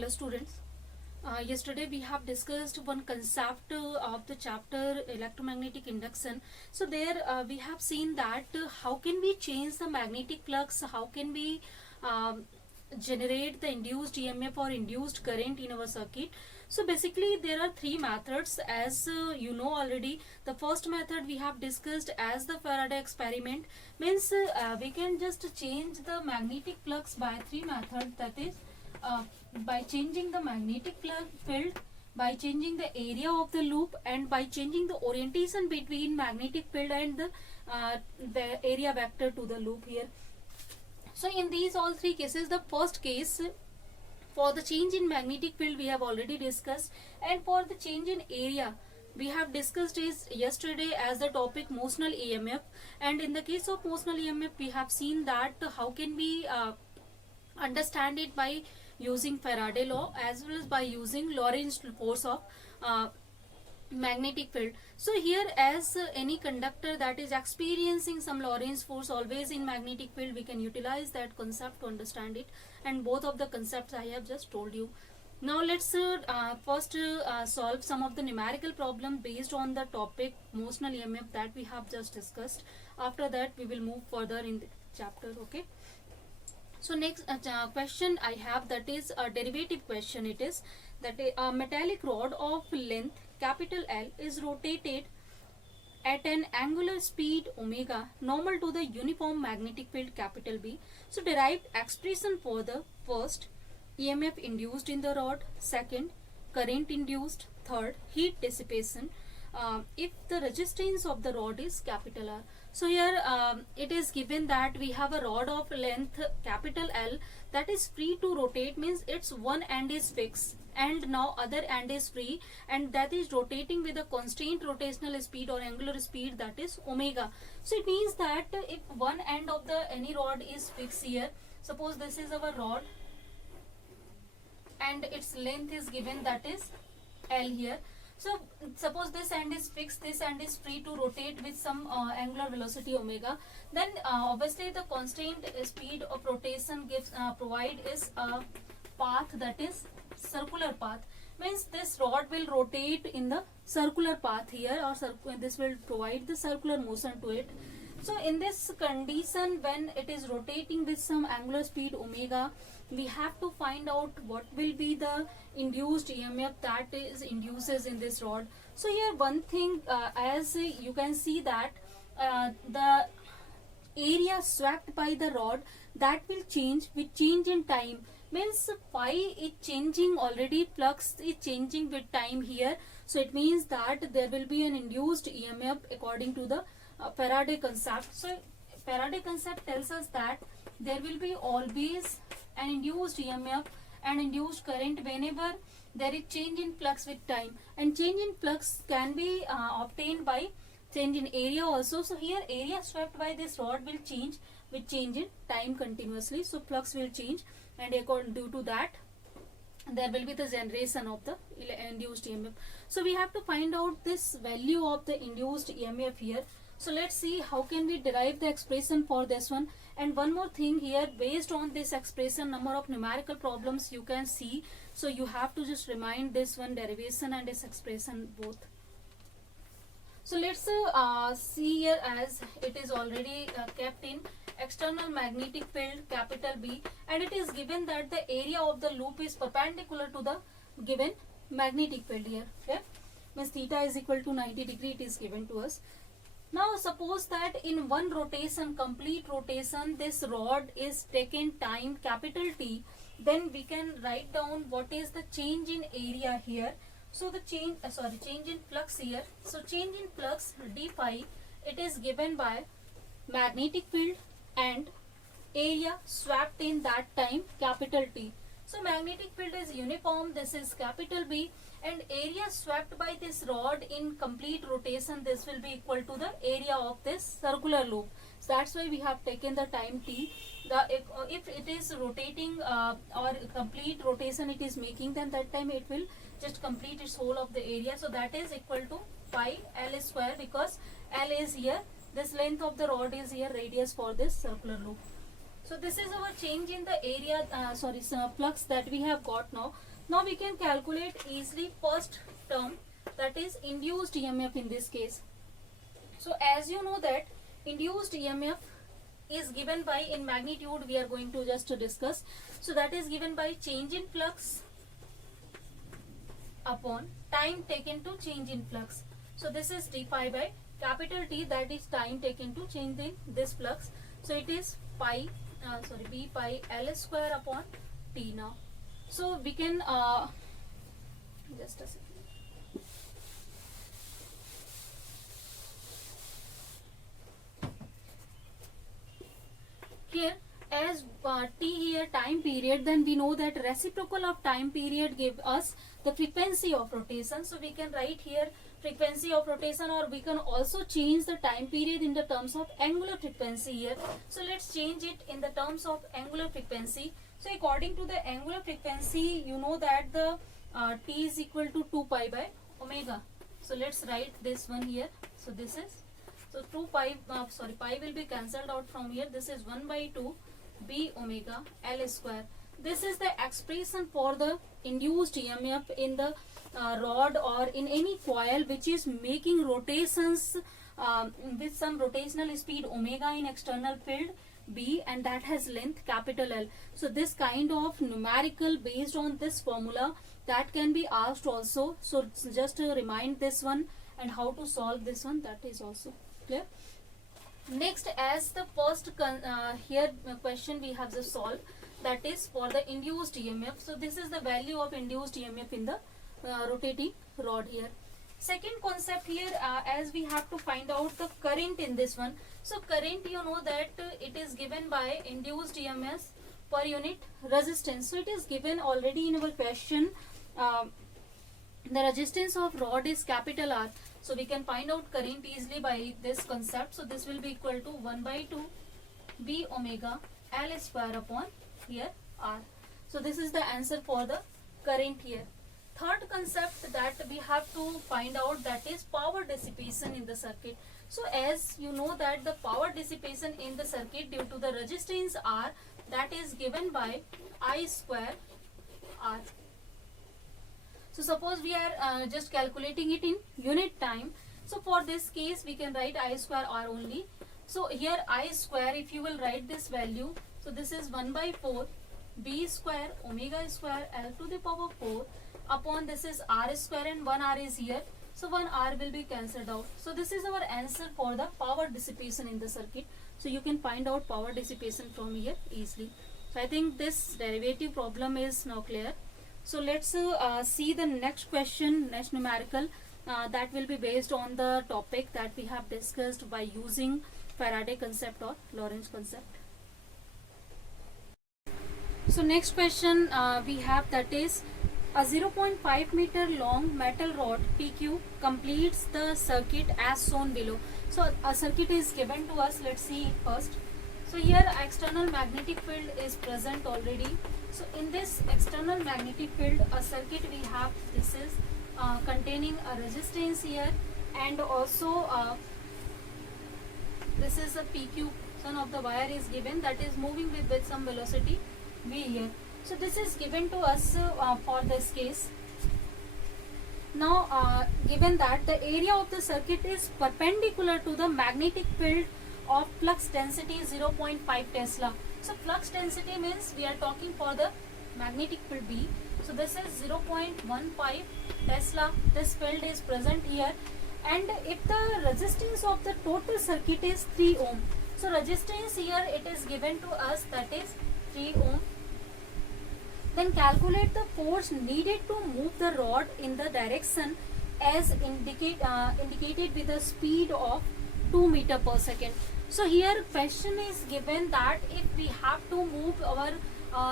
Hello students. Yesterday we have discussed one concept of the chapter electromagnetic induction. So there we have seen that how can we change the magnetic flux, how can we generate the induced EMF or induced current in our circuit. So basically there are three methods, as you know already. The first method we have discussed as the Faraday experiment, means we can just change the magnetic flux by three methods, that is by changing the magnetic field, by changing the area of the loop, and by changing the orientation between magnetic field and the area vector to the loop here. So in these all three cases, the first case for the change in magnetic field we have already discussed, and for the change in area we have discussed is yesterday as the topic motional EMF. And in the case of motional EMF we have seen that how can we understand it by using Faraday law as well as by using Lorentz force of magnetic field. So here, as any conductor that is experiencing some Lorentz force always in magnetic field, we can utilize that concept to understand it, and both of the concepts I have just told you. Now let's first solve some of the numerical problem based on the topic motional EMF that we have just discussed. After that we will move further in the chapter. Okay. So next question I have, that is a derivative question. It is that a metallic rod of length capital L is rotated at an angular speed omega normal to the uniform magnetic field capital B. So derived expression for the first, EMF induced in the rod; second, current induced; third, heat dissipation if the resistance of the rod is capital R. So here it is given that we have a rod of length capital L that is free to rotate, means its one end is fixed and now other end is free, and that is rotating with a constant rotational speed or angular speed, that is omega. So it means that if one end of the any rod is fixed here, suppose this is our rod and its length is given, that is L here. So suppose this end is fixed, this end is free to rotate with some angular velocity omega, then obviously the constant speed of rotation gives provide is a path, that is circular path, means this rod will rotate in the circular path here, or this will provide the circular motion to it. So in this condition, when it is rotating with some angular speed omega, we have to find out what will be the induced EMF that is induces in this rod. So here one thing, as you can see that the area swept by the rod, that will change with change in time, means phi is changing already, flux is changing with time here. So it means that there will be an induced EMF according to the Faraday concept. So Faraday concept tells us that there will be always an induced EMF and induced current whenever there is change in flux with time, and change in flux can be obtained by change in area also. So here area swept by this rod will change with change in time continuously, so flux will change, and due to that there will be the generation of the induced EMF. So we have to find out this value of the induced EMF here. So let's see how can we derive the expression for this one. And one more thing here, based on this expression, number of numerical problems you can see. So you have to just remind this one derivation and this expression both. So let's see here, as it is already kept in external magnetic field capital B, and it is given that the area of the loop is perpendicular to the given magnetic field here. Okay, means theta is equal to 90 degree, it is given to us. Now suppose that in one rotation, complete rotation, this rod is taken time capital T, then we can write down what is the change in area here. So the change in flux here. So change in flux d phi, it is given by magnetic field and area swept in that time capital T. So magnetic field is uniform, this is capital B, and area swept by this rod in complete rotation, this will be equal to the area of this circular loop. So that's why we have taken the time T. If it is rotating or complete rotation it is making, then that time it will just complete its whole of the area. So that is equal to pi L square, because L is here, this length of the rod is here, radius for this circular loop. So this is our change in the area, flux that we have got now. Now we can calculate easily first term, that is induced EMF in this case. So as you know that induced EMF is given by, in magnitude we are going to just discuss. So that is given by change in flux upon time taken to change in flux. So this is d pi by capital T, that is time taken to change in this flux. So it is b pi L square upon T now. So we can just a second. Here as T here time period, then we know that reciprocal of time period give us the frequency of rotation. So we can write here frequency of rotation, or we can also change the time period in the terms of angular frequency here. So let's change it in the terms of angular frequency. So according to the angular frequency, you know that the T is equal to 2 pi by omega. So let's write this one here. So this is, so 2 pi, pi will be cancelled out from here. This is 1 by 2 b omega L square. This is the expression for the induced EMF in the rod or in any coil which is making rotations with some rotational speed omega in external field B, and that has length capital L. So this kind of numerical based on this formula that can be asked also. So just to remind this one and how to solve this one, that is also clear. Next, as the first question we have just solved, that is for the induced EMF. So this is the value of induced EMF in the rotating rod here. Second concept here, as we have to find out the current in this one. So current, you know that it is given by induced EMF per unit resistance. So it is given already in our question. The resistance of rod is capital R. So we can find out current easily by this concept. So this will be equal to 1 by 2 b omega L square upon here R. So this is the answer for the current here. Third concept that we have to find out, that is power dissipation in the circuit. So as you know that the power dissipation in the circuit due to the resistance R, that is given by I square R. So suppose we are just calculating it in unit time. So for this case we can write I square R only. So here I square, if you will write this value, so this is 1 by 4 b square omega square L to the power 4 upon this is R square, and 1 R is here. So 1 R will be cancelled out. So this is our answer for the power dissipation in the circuit. So you can find out power dissipation from here easily. So I think this derivative problem is now clear. So let's see the next question, next numerical, that will be based on the topic that we have discussed by using Faraday concept or Lorentz concept. So next question we have, that is a 0.5 meter long metal rod PQ completes the circuit as shown below. So a circuit is given to us. Let's see it first. So here external magnetic field is present already. So in this external magnetic field, a circuit we have, this is containing a resistance here, and also this is a PQ. Son of the wire is given, that is moving with some velocity V here. So this is given to us for this case. Now given that the area of the circuit is perpendicular to the magnetic field of flux density 0.5 Tesla. So flux density means we are talking for the magnetic field B. So this is 0.15 Tesla. This field is present here. And if the resistance of the total circuit is 3 ohm. So resistance here it is given to us, that is 3 ohm. Then calculate the force needed to move the rod in the direction as indicated with a speed of 2 meter per second. So here question is given that if we have to move our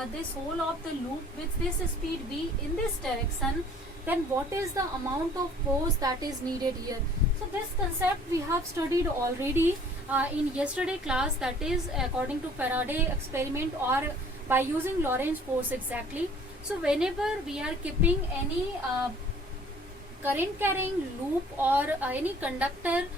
this whole of the loop with this speed v in this direction, then what is the amount of force that is needed here? So this concept we have studied already in yesterday class, that is according to Faraday experiment or by using Lorentz force exactly. So whenever we are keeping any current carrying loop or any conductor,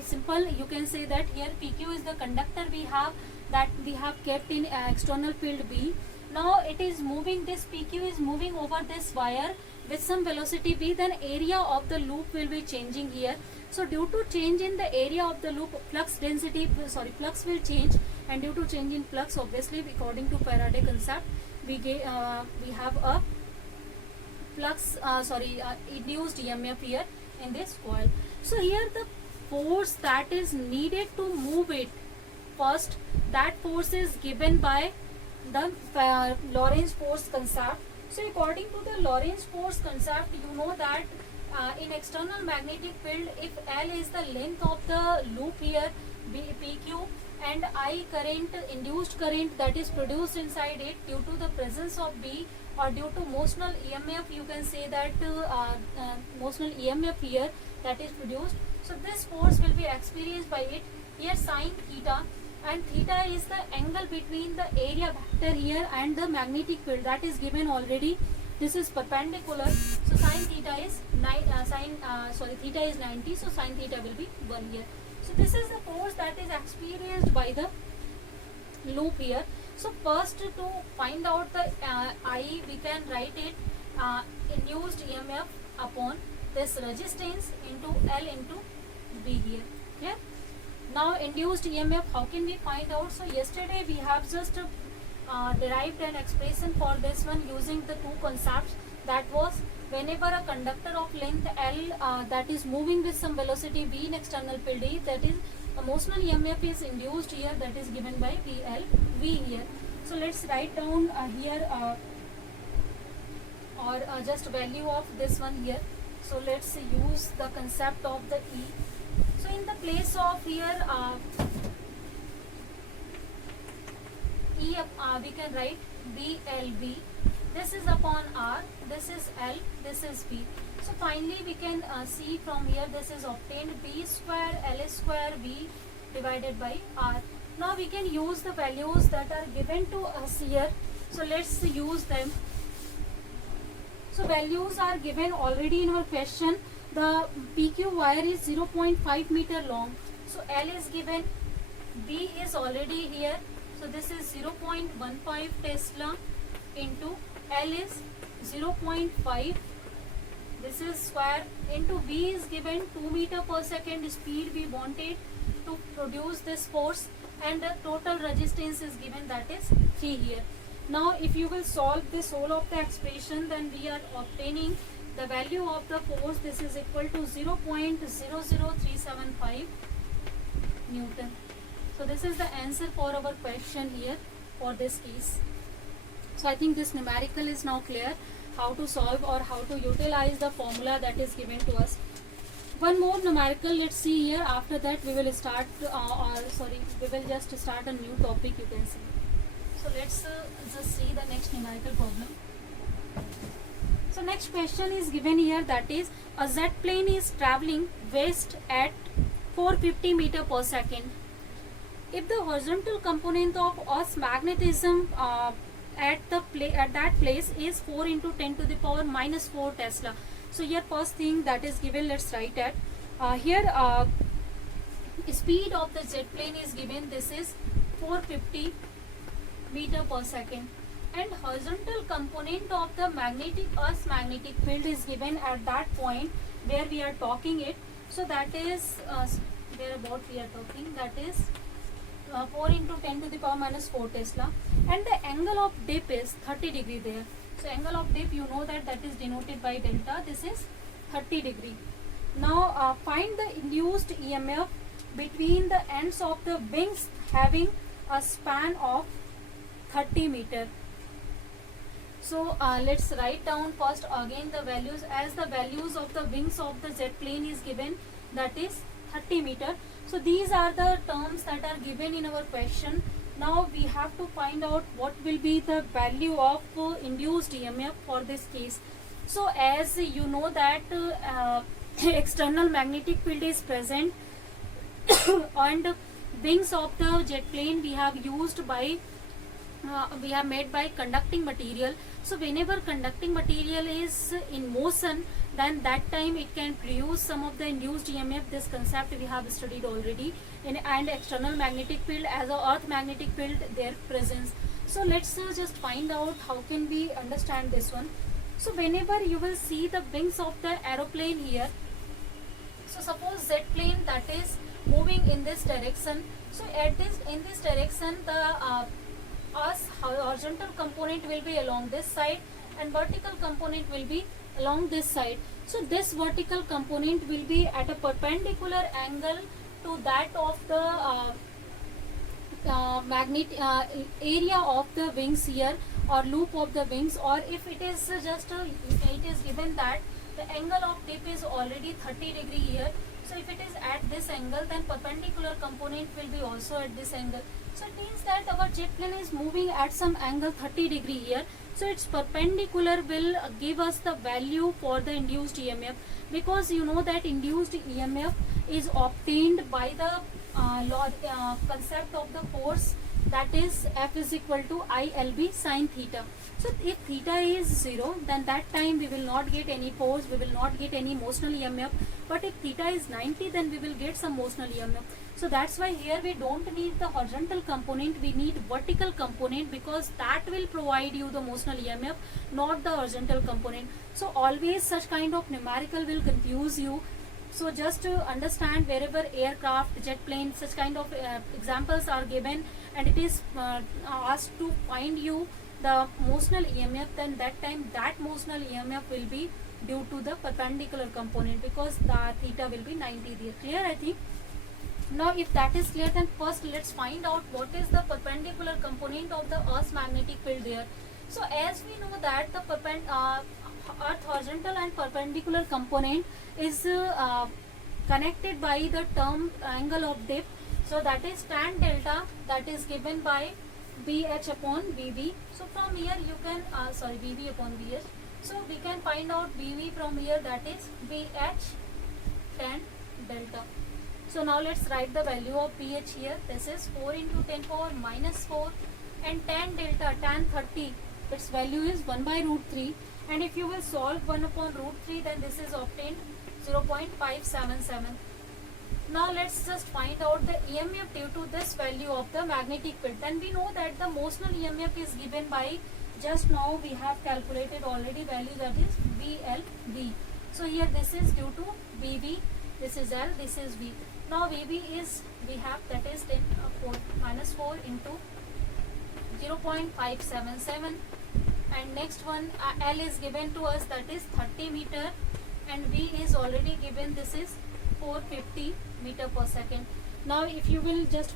simple you can say that here PQ is the conductor we have, that we have kept in external field B. Now it is moving, this PQ is moving over this wire with some velocity V, then area of the loop will be changing here. So due to change in the area of the loop, flux will change, and due to change in flux, obviously according to Faraday concept, we have a flux induced EMF here in this coil. So here the force that is needed to move it, first that force is given by the Lorentz force concept. So according to the Lorentz force concept, you know that in external magnetic field, if L is the length of the loop here, PQ, and I current, induced current that is produced inside it due to the presence of B, or due to motional EMF, you can say that motional EMF here that is produced. So this force will be experienced by it here, sine theta, and theta is the angle between the area vector here and the magnetic field that is given already. This is perpendicular, so sine theta is theta is 90, so sine theta will be 1 here. So this is the force that is experienced by the loop here. So first, to find out the I, we can write it induced EMF upon this resistance into L into B here. Clear? Now induced EMF, how can we find out? So yesterday we have just derived an expression for this one using the two concepts. That was, whenever a conductor of length L that is moving with some velocity V in external field E, that is a motional EMF is induced here, that is given by V here. So let's write down here just value of this one here. So let's use the concept of the E. So in the place of here E, we can write BLV. This is upon R, this is L, this is B. So finally we can see from here, this is obtained B square L square V divided by R. Now we can use the values that are given to us here. So let's use them. So values are given already in our question. The PQ wire is 0.5 meter long. So L is given, B is already here. So this is 0.15 Tesla into L is 0.5. This is square into V is given 2 meter per second speed we wanted to produce this force, and the total resistance is given, that is 3 here. Now if you will solve this whole of the expression, then we are obtaining the value of the force. This is equal to 0.00375 Newton. So this is the answer for our question here for this case. So I think this numerical is now clear, how to solve or how to utilize the formula that is given to us. One more numerical, let's see here. After that we will start we will just start a new topic, you can see. So let's just see the next numerical problem. So next question is given here, that is a jet plane is traveling west at 450 meter per second. If the horizontal component of Earth's magnetism at that place is 4 into 10 to the power minus 4 Tesla. So here first thing that is given, let's write at here speed of the jet plane is given, this is 450 meter per second, and horizontal component of the Earth's magnetic field is given at that point where we are talking it. So that is where about we are talking, that is 4 into 10 to the power minus 4 Tesla, and the angle of dip is 30 degree there. So angle of dip, you know that is denoted by delta. This is 30 degree. Now find the induced EMF between the ends of the wings having a span of 30 meter. So let's write down first again the values, as the values of the wings of the jet plane is given, that is 30 meter. So these are the terms that are given in our question. Now we have to find out what will be the value of induced EMF for this case. So as you know that external magnetic field is present and wings of the jet plane we have used by we have made by conducting material. So whenever conducting material is in motion, then that time it can produce some of the induced EMF. This concept we have studied already. And external magnetic field as a earth magnetic field, their presence. So let's just find out how can we understand this one. So whenever you will see the wings of the aeroplane here, so suppose Z plane that is moving in this direction. So in this direction, the horizontal component will be along this side and vertical component will be along this side. So this vertical component will be at a perpendicular angle to that of the area of the wings here, or loop of the wings, or if it is just it is given that the angle of tip is already 30 degree here. So if it is at this angle, then perpendicular component will be also at this angle. So it means that our jet plane is moving at some angle 30 degree here. So its perpendicular will give us the value for the induced EMF, because you know that induced EMF is obtained by the concept of the force, that is F is equal to ILB sin theta. So if theta is 0, then that time we will not get any force, we will not get any motional EMF. But if theta is 90, then we will get some motional EMF. So that's why here we don't need the horizontal component, we need vertical component, because that will provide you the motional EMF, not the horizontal component. So always such kind of numerical will confuse you. So just to understand, wherever aircraft, jet plane, such kind of examples are given and it is asked to find you the motional EMF, then that time that motional EMF will be due to the perpendicular component, because the theta will be 90 there. Clear, I think? Now if that is clear, then first let's find out what is the perpendicular component of the Earth's magnetic field there. So as we know that the Earth horizontal and perpendicular component is connected by the term angle of dip. So that is tan delta, that is given by BH upon BV. So from here you can BV upon BH. So we can find out BV from here, that is BH tan delta. So now let's write the value of BH here. This is 4 into 10 power minus 4, and tan delta, tan 30, its value is 1 by root 3. And if you will solve 1 upon root 3, then this is obtained 0.577. Now let's just find out the EMF due to this value of the magnetic field. Then we know that the motional EMF is given by, just now we have calculated already value, that is VLV. So here this is due to VV, this is L, this is V. Now VV is, we have, that is 10 minus 4 into 0.577. And next one, L is given to us, that is 30 meter, and V is already given, this is 450 meter per second. Now if you will just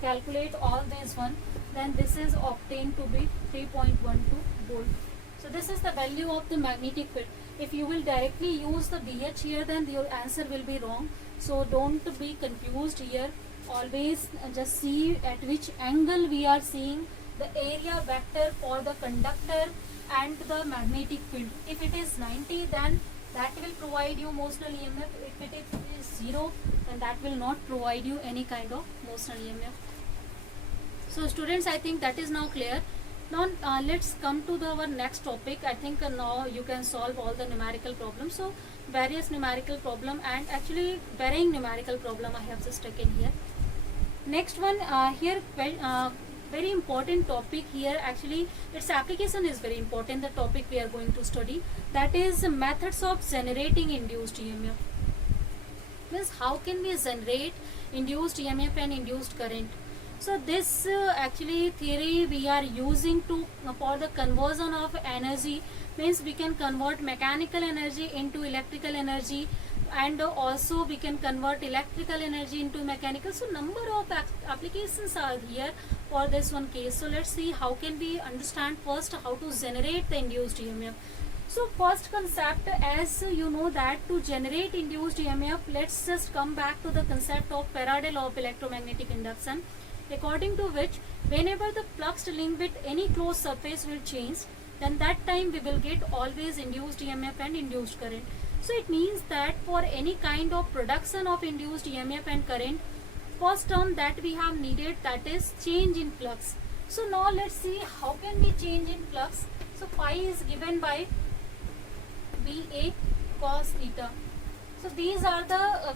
calculate all these one, then this is obtained to be 3.12 volt. So this is the value of the magnetic field. If you will directly use the BH here, then your answer will be wrong. So don't be confused here. Always just see at which angle we are seeing the area vector for the conductor and the magnetic field. If it is 90, then that will provide you motional EMF. If it is 0, then that will not provide you any kind of motional EMF. So students, I think that is now clear. Now let's come to our next topic. I think now you can solve all the numerical problems. So various numerical problem and actually varying numerical problem I have just taken here. Next one here, very important topic here, actually its application is very important, the topic we are going to study, that is methods of generating induced EMF. Means how can we generate induced EMF and induced current. So this actually theory we are using to for the conversion of energy, means we can convert mechanical energy into electrical energy, and also we can convert electrical energy into mechanical. So number of applications are here for this one case. So let's see how can we understand first how to generate the induced EMF. So first concept, as you know that to generate induced EMF, let's just come back to the concept of Faraday law of electromagnetic induction, according to which whenever the flux link with any closed surface will change, then that time we will get always induced EMF and induced current. So it means that for any kind of production of induced EMF and current, first term that we have needed, that is change in flux. So now let's see how can we change in flux. So phi is given by BA cos theta. So these are the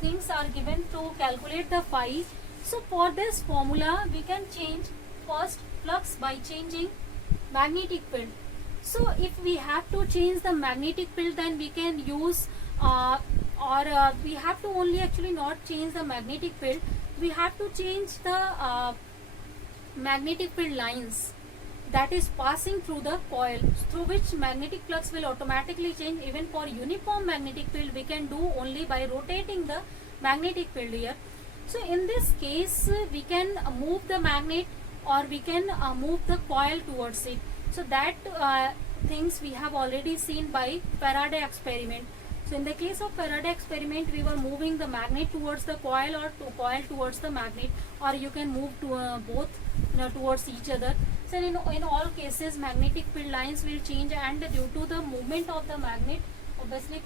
things are given to calculate the phi. So for this formula we can change first flux by changing magnetic field. So if we have to change the magnetic field, then we can use we have to only actually not change the magnetic field, we have to change the magnetic field lines that is passing through the coil, through which magnetic flux will automatically change. Even for uniform magnetic field we can do only by rotating the magnetic field here. So in this case we can move the magnet, or we can move the coil towards it. So that things we have already seen by Faraday experiment. So in the case of Faraday experiment, we were moving the magnet towards the coil, or coil towards the magnet, or you can move to both towards each other. So in all cases magnetic field lines will change, and due to the movement of the magnet, obviously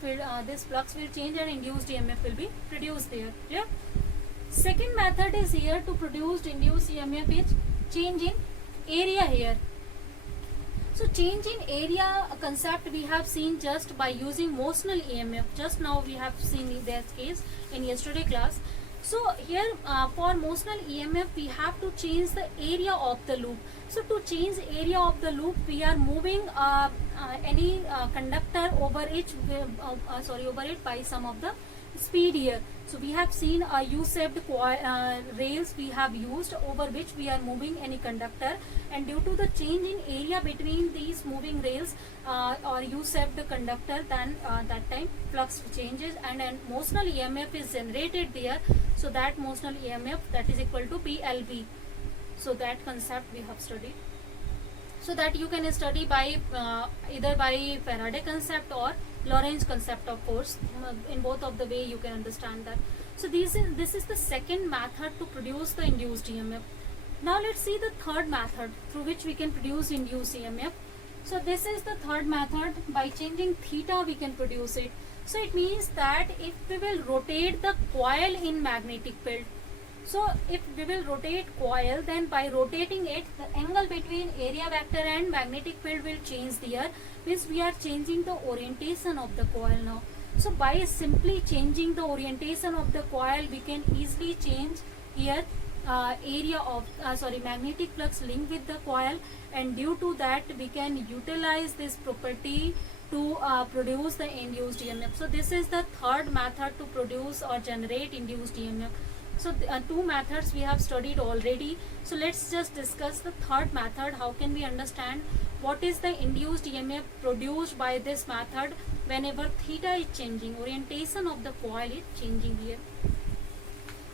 this flux will change and induced EMF will be produced there. Clear? Second method is here to produce induced EMF is change in area here. So change in area concept we have seen just by using motional EMF. Just now we have seen in that case in yesterday class. So here for motional EMF we have to change the area of the loop. So to change area of the loop, we are moving any conductor over it by some of the speed here. So we have seen a U-shaped rails we have used, over which we are moving any conductor, and due to the change in area between these moving rails or U-shaped conductor, then that time flux changes and motional EMF is generated there. So that motional EMF, that is equal to PLV. So that concept we have studied. So that you can study by either by Faraday concept or Lorentz concept, of course. In both of the way you can understand that. So this is the second method to produce the induced EMF. Now let's see the third method through which we can produce induced EMF. So this is the third method. By changing theta we can produce it. So it means that if we will rotate the coil in magnetic field, so if we will rotate coil, then by rotating it, the angle between area vector and magnetic field will change there. Means we are changing the orientation of the coil now. So by simply changing the orientation of the coil, we can easily change here area of magnetic flux linked with the coil, and due to that we can utilize this property to produce the induced EMF. So this is the third method to produce or generate induced EMF. So two methods we have studied already. So let's just discuss the third method. How can we understand what is the induced EMF produced by this method whenever theta is changing, orientation of the coil is changing here.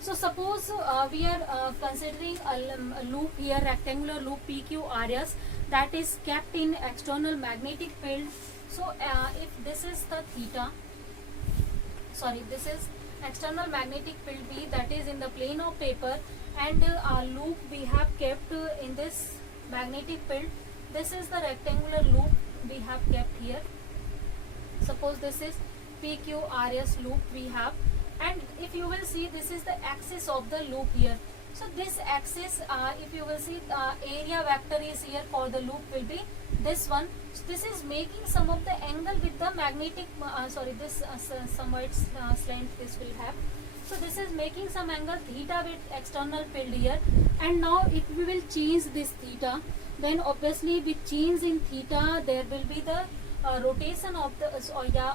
So suppose we are considering a loop here, rectangular loop PQRS, that is kept in external magnetic field. So if this is the theta, this is external magnetic field B, that is in the plane of paper, and our loop we have kept in this magnetic field. This is the rectangular loop we have kept here. Suppose this is PQRS loop we have, and if you will see, this is the axis of the loop here. So this axis, if you will see, area vector is here for the loop will be this one. So this is making some of the angle with the magnetic, somewhat slant this will have. So this is making some angle theta with external field here. And now if we will change this theta, then obviously with change in theta there will be the rotation of the,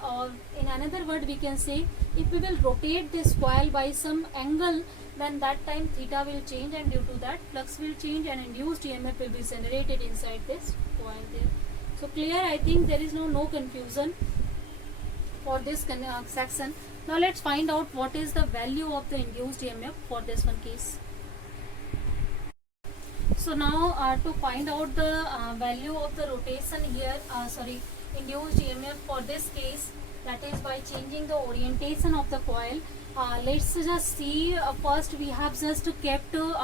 or in another word we can say, if we will rotate this coil by some angle, then that time theta will change, and due to that flux will change and induced EMF will be generated inside this coil there. So clear? I think there is no confusion for this section. Now let's find out what is the value of the induced EMF for this one case. So now to find out the value of the rotation here, induced EMF for this case, that is by changing the orientation of the coil. Let's just see, first we have just kept the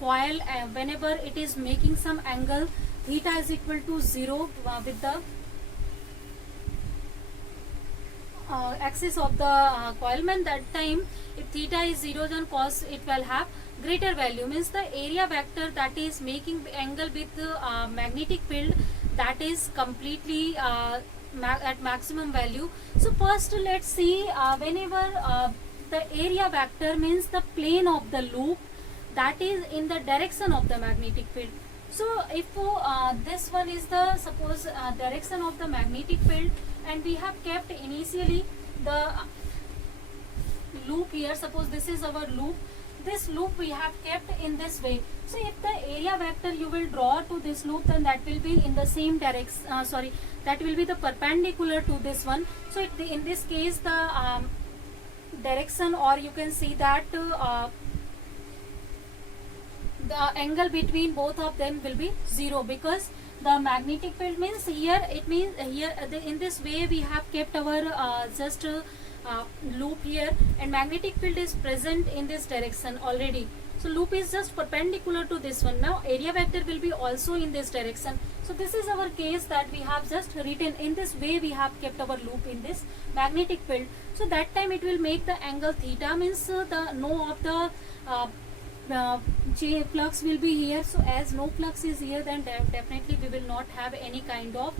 coil whenever it is making some angle, theta is equal to 0 with the axis of the coil. That time if theta is 0, then cos it will have greater value, means the area vector that is making the angle with the magnetic field, that is completely at maximum value. So first let's see, whenever the area vector means the plane of the loop that is in the direction of the magnetic field. So if this one is the suppose direction of the magnetic field, and we have kept initially the loop here, suppose this is our loop, this loop we have kept in this way. So if the area vector you will draw to this loop, then that will be in the same direction, that will be the perpendicular to this one. So in this case the direction, or you can see that the angle between both of them will be 0, because the magnetic field means here, it means here in this way we have kept our loop here, and magnetic field is present in this direction already. So loop is just perpendicular to this one. Now area vector will be also in this direction. So this is our case that we have just written in this way, we have kept our loop in this magnetic field. So that time it will make the angle theta, means the no of the flux will be here. So as no flux is here, then definitely we will not have any kind of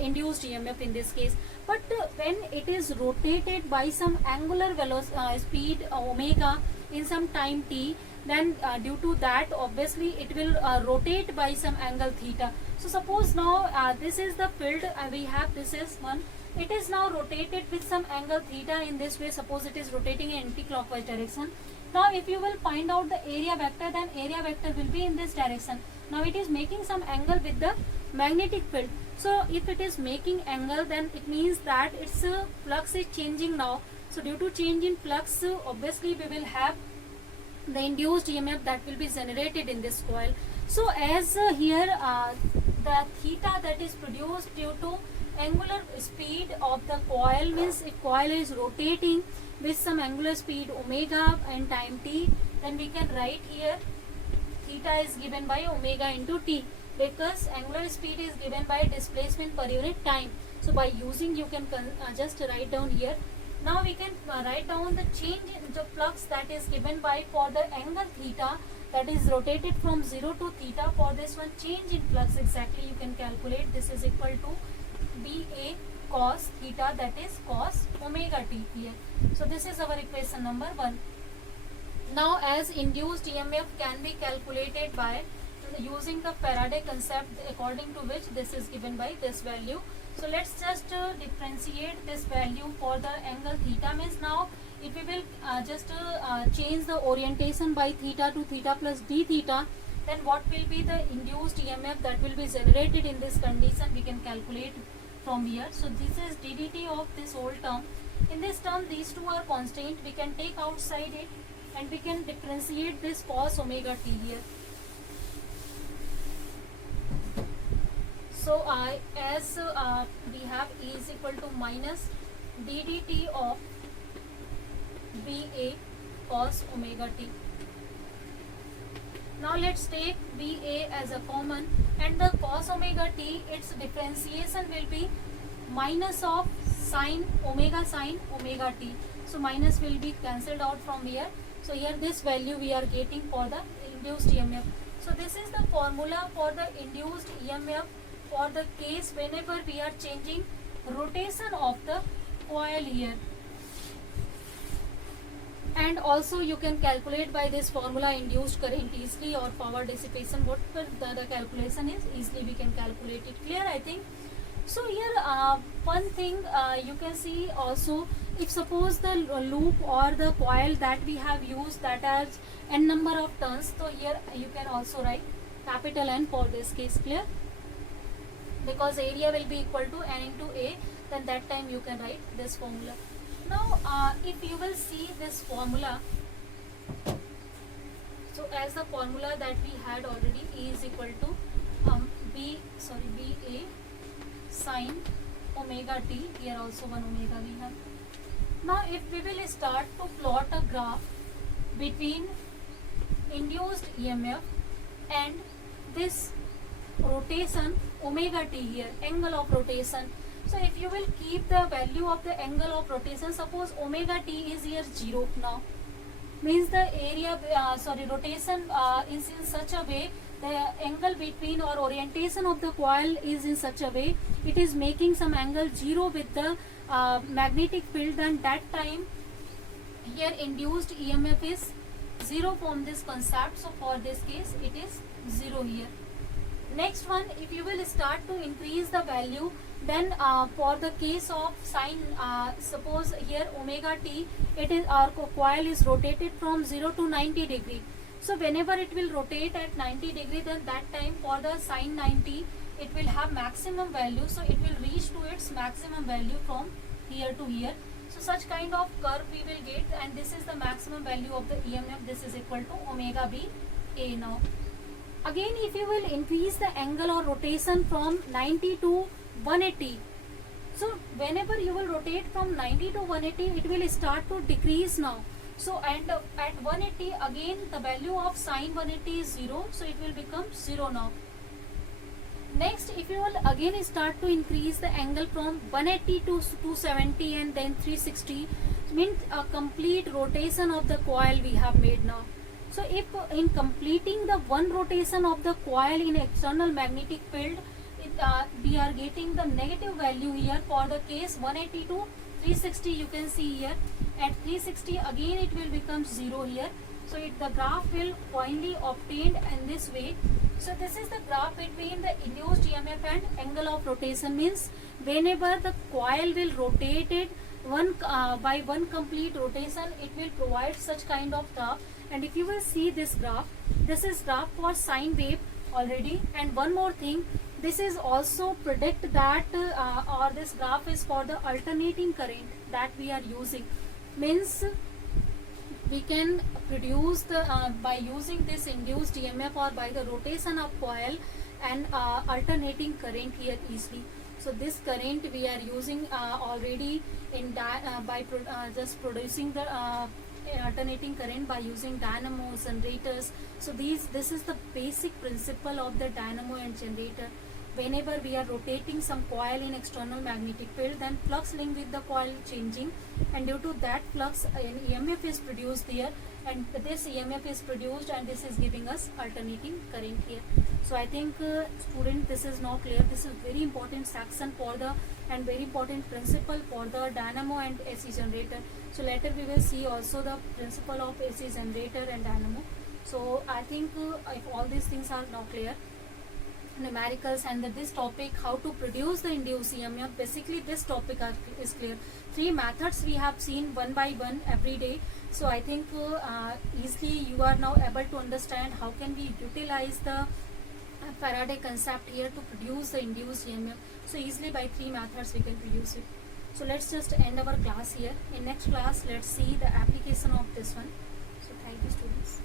induced EMF in this case. But when it is rotated by some angular velocity speed omega in some time t, then due to that obviously it will rotate by some angle theta. So suppose now this is the field we have, this is one, it is now rotated with some angle theta in this way. Suppose it is rotating in anti-clockwise direction. Now if you will find out the area vector, then area vector will be in this direction. Now it is making some angle with the magnetic field. So if it is making angle, then it means that its flux is changing now. So due to change in flux, obviously we will have the induced EMF that will be generated in this coil. So as here the theta that is produced due to angular speed of the coil, means if coil is rotating with some angular speed omega and time t, then we can write here theta is given by omega into t, because angular speed is given by displacement per unit time. So by using, you can just write down here. Now we can write down the change in the flux that is given by for the angle theta that is rotated from 0 to theta. For this one change in flux exactly you can calculate, this is equal to BA cos theta, that is cos omega t here. So this is our equation number 1. Now as induced EMF can be calculated by using the Faraday concept, according to which this is given by this value. So let's just differentiate this value for the angle theta, means now if we will just change the orientation by theta to theta plus d theta, then what will be the induced EMF that will be generated in this condition, we can calculate from here. So this is ddt of this whole term. In this term these two are constant, we can take outside it and we can differentiate this cos omega t here. So as we have E is equal to minus ddt of BA cos omega t. Now let's take BA as a common, and the cos omega t, its differentiation will be minus of sin omega t. So minus will be cancelled out from here. So here this value we are getting for the induced EMF. So this is the formula for the induced EMF for the case whenever we are changing rotation of the coil here. And also you can calculate by this formula induced current easily, or power dissipation, whatever the calculation is, easily we can calculate it. Clear, I think. So here one thing you can see also, if suppose the loop or the coil that we have used that has n number of turns, so here you can also write capital N for this case. Clear? Because area will be equal to n into A, then that time you can write this formula. Now if you will see this formula, so as the formula that we had already, E is equal to BA sin omega t, here also 1 omega we have. Now if we will start to plot a graph between induced EMF and this rotation omega t here, angle of rotation. So if you will keep the value of the angle of rotation, suppose omega t is here 0 now. means the area rotation is in such a way, the angle between or orientation of the coil is in such a way, it is making some angle 0 with the magnetic field, then that time here induced EMF is 0 from this concept. So for this case it is 0 here. Next one, if you will start to increase the value, then for the case of sine, suppose here omega t, it is our coil is rotated from 0 to 90 degree. So whenever it will rotate at 90 degree, then that time for the sine 90 it will have maximum value, so it will reach to its maximum value from here to here. So such kind of curve we will get, and this is the maximum value of the EMF. This is equal to omega b a now. Again, if you will increase the angle or rotation from 90 to 180, so whenever you will rotate from 90 to 180, it will start to decrease now. So and at 180 again the value of sine 180 is 0, so it will become 0 now. Next, if you will again start to increase the angle from 180 to 270 and then 360, means a complete rotation of the coil we have made now. So if in completing the one rotation of the coil in external magnetic field, we are getting the negative value here for the case 180 to 360. You can see here at 360 again it will become 0 here. So the graph will finally obtained in this way. So this is the graph between the induced EMF and angle of rotation, means whenever the coil will rotate it by one complete rotation, it will provide such kind of graph. And if you will see this graph, this is graph for sine wave already. And one more thing, this is also predict that or this graph is for the alternating current that we are using, means we can produce the by using this induced EMF or by the rotation of coil and alternating current here easily. So this current we are using already in by just producing the alternating current by using dynamos, generators. So this is the basic principle of the dynamo and generator. Whenever we are rotating some coil in external magnetic field, then flux link with the coil changing, and due to that flux an EMF is produced there, and this EMF is produced and this is giving us alternating current here. So I think student, this is now clear. This is very important section for the and very important principle for the dynamo and AC generator. So later we will see also the principle of AC generator and dynamo. So I think if all these things are now clear, numericals and this topic, how to produce the induced EMF, basically this topic is clear. 3 methods we have seen one by one every day. So I think easily you are now able to understand how can we utilize the Faraday concept here to produce the induced EMF. So easily by 3 methods we can produce it. So let's just end our class here. In next class let's see the application of this one. So thank you students.